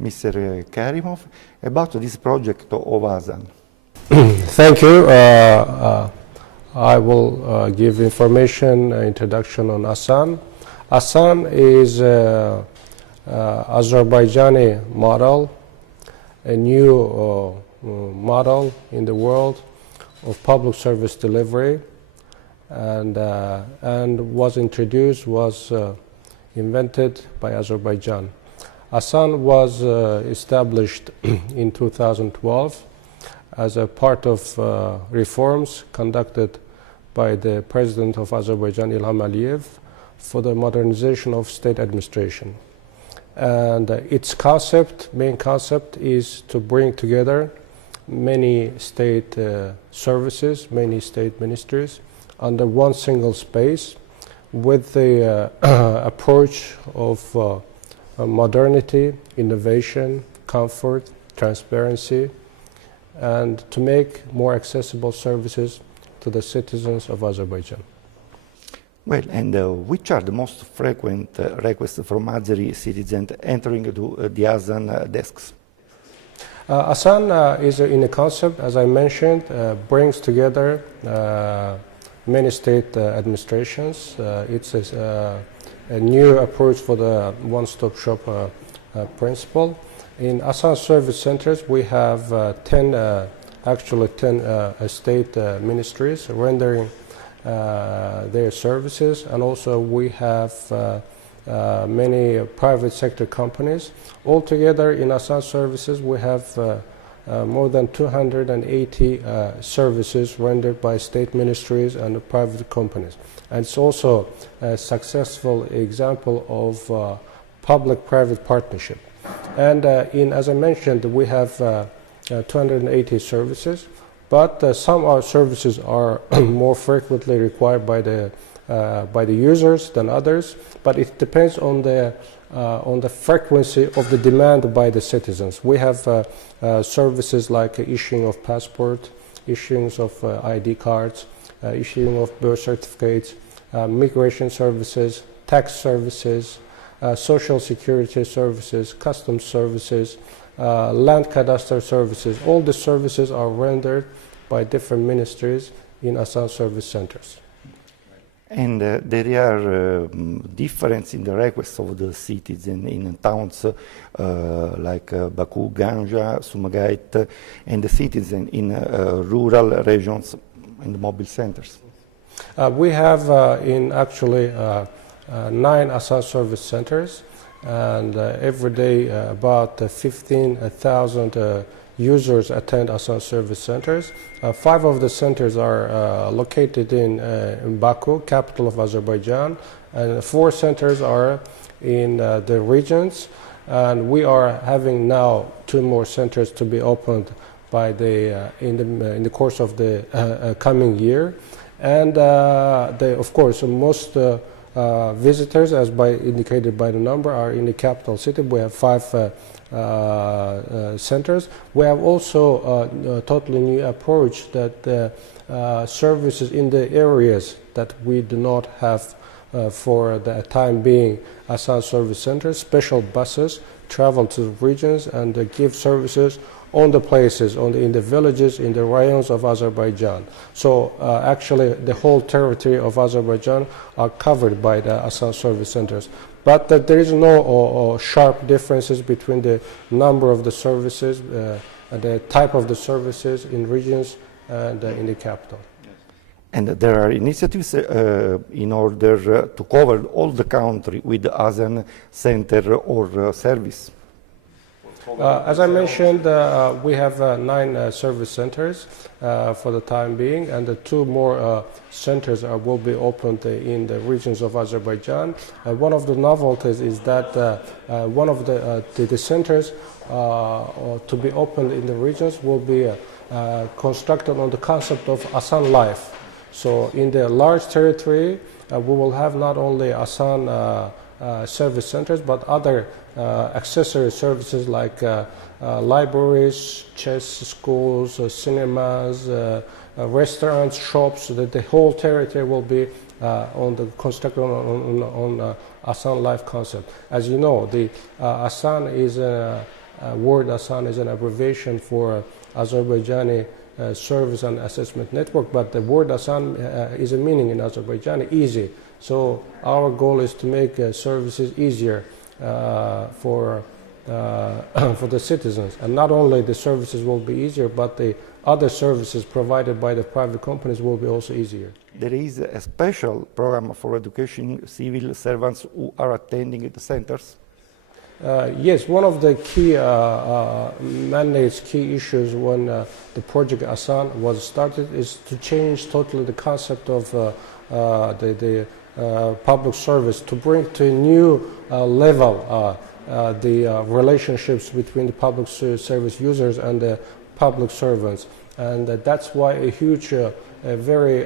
Mr. Karimov, about this project of ASAN. Thank you. I will give information, introduction on ASAN. ASAN is Azerbaijani model, a new model in the world of public service delivery, and was invented by Azerbaijan. ASAN was established in 2012 as a part of reforms conducted by the President of Azerbaijan, Ilham Aliyev, for the modernization of state administration. And its main concept is to bring together many state services, many state ministries under one single space, with the approach of modernity, innovation, comfort, transparency, and to make more accessible services to the citizens of Azerbaijan. Well, and which are the most frequent requests from Azeri citizens entering the ASAN desks? ASAN is in a concept, as I mentioned, brings together many state administrations. It's a new approach for the one-stop shop principle. In ASAN service centers, we have 10 state ministries rendering their services, and also we have many private sector companies. Altogether in ASAN services we have more than 280 services rendered by state ministries and private companies. And it's also a successful example of public-private partnership. And as I mentioned, we have 280 services, but some of our services are more frequently required by the users than others. But it depends on the frequency of the demand by the citizens. We have services like issuing of passport, issuing of ID cards, issuing of birth certificates, migration services, tax services, social security services, customs services, land cadastre services. All the services are rendered by different ministries in ASAN service centers. And there are differences in the requests of the citizens in towns like Baku, Ganja, Sumagait, and the citizens in rural regions and mobile centers. We have actually 9 ASAN service centers, and every day about 15,000 users attend ASAN service centers. 5 of the centers are located in Baku, capital of Azerbaijan, and 4 centers are in the regions, and we are having now 2 more centers to be opened by in the course of the coming year. And of course most visitors, as indicated by the number, are in the capital city. We have 5 centers. We have also a totally new approach that services in the areas that we do not have for the time being ASAN service centers, special buses travel to the regions and give services on the places, in the villages, in the rayons of Azerbaijan. So actually the whole territory of Azerbaijan are covered by the ASAN service centers. But there is no sharp differences between the number of the services, the type of the services in regions and in the capital. And there are initiatives in order to cover all the country with the ASAN center or service. As I mentioned, we have 9 service centers for the time being, and the 2 more centers will be opened in the regions of Azerbaijan. One of the novelties is that one of the centers to be opened in the regions will be constructed on the concept of ASAN Life. So in the large territory, we will have not only ASAN service centers, but other accessory services like libraries, chess schools, cinemas, restaurants, shops, so that the whole territory will be constructed on ASAN Life concept. As you know, the ASAN is word ASAN is an abbreviation for Azerbaijani Service and Assessment Network, but the word ASAN is a meaning in Azerbaijani, easy. So our goal is to make services easier for the citizens. And not only the services will be easier, but the other services provided by the private companies will be also easier. There is a special program for education civil servants who are attending the centers? Yes, one of the key mandates, key issues when the project ASAN was started is to change totally the concept of the public service, to bring to a new level the relationships between the public service users and the public servants. And that's why a huge, a very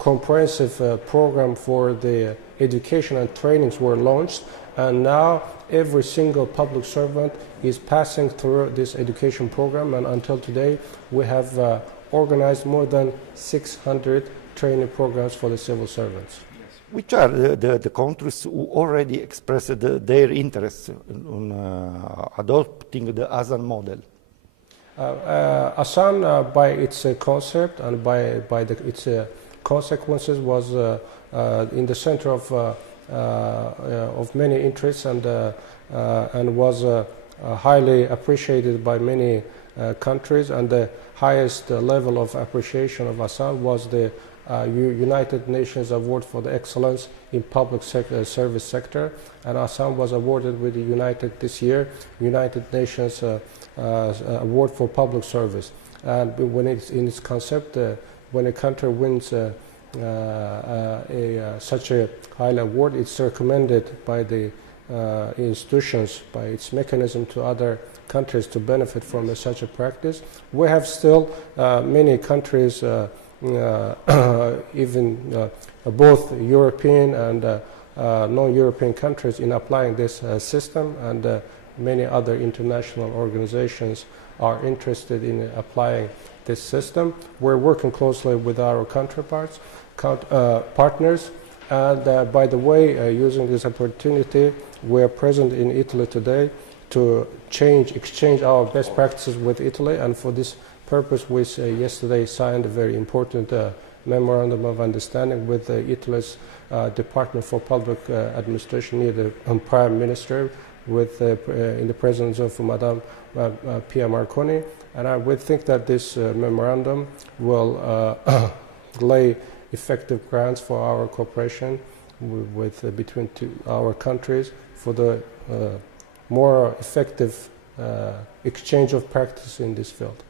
comprehensive program for the education and trainings were launched. And now every single public servant is passing through this education program, and until today we have organized more than 600 training programs for the civil servants. Which are the countries who already expressed their interest in adopting the ASAN model? ASAN, by its concept and by its consequences, was in the center of many interests and was highly appreciated by many countries. And the highest level of appreciation of ASAN was the United Nations Award for the Excellence in Public Service Sector, and ASAN was awarded with the this year United Nations Award for Public Service. And when it's in its concept, when a country wins such a high award, it's recommended by the institutions, by its mechanism to other countries to benefit from such a practice. We have still many countries, even both European and non-European countries, in applying this system, and many other international organizations are interested in applying this system. We're working closely with our counterparts, partners, and by the way, using this opportunity, we're present in Italy today to exchange our best practices with Italy, and for this purpose we yesterday signed a very important memorandum of understanding with Italy's Department for Public Administration near the Prime Minister, with in the presence of Madame Pia Marconi. And I would think that this memorandum will lay effective grounds for our cooperation between our countries for the more effective exchange of practice in this field.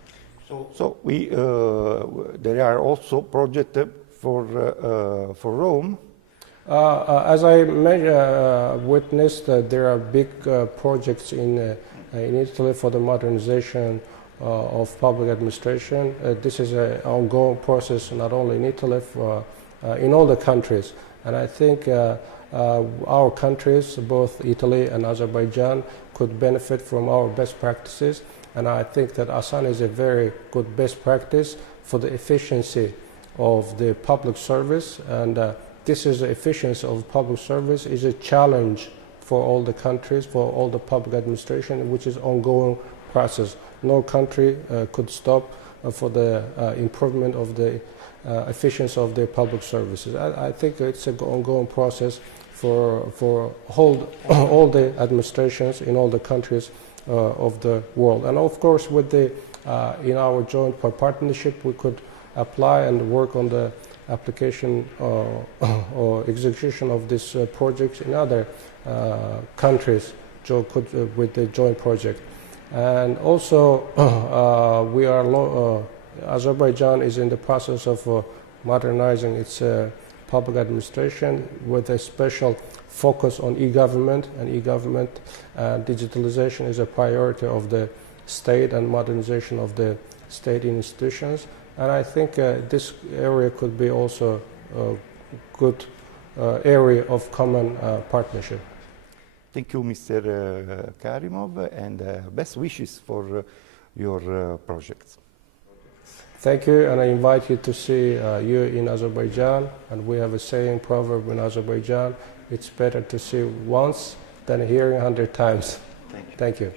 So there are also projects for Rome. As I witnessed, there are big projects in Italy for the modernization of public administration. This is an ongoing process, not only in Italy, in all the countries. And I think our countries, both Italy and Azerbaijan, could benefit from our best practices. And I think that ASAN is a very good best practice for the efficiency of the public service. And this is the efficiency of public service is a challenge for all the countries, for all the public administration, which is ongoing process. No country could stop for the improvement of the efficiency of their public services. I think it's an ongoing process for all the administrations in all the countries of the world. And of course, with the in our joint partnership, we could apply and work on the application or execution of this project in other countries with the joint project. And also, Azerbaijan is in the process of modernizing its public administration with a special focus on e-government, and e-government digitalization is a priority of the state and modernization of the state institutions. And I think this area could be also a good area of common partnership. Thank you, Mr. Karimov, and best wishes for your projects. Thank you, and I invite you to see you in Azerbaijan. And we have a saying, proverb in Azerbaijan, it's better to see once than hearing 100 times. Thank you. Thank you.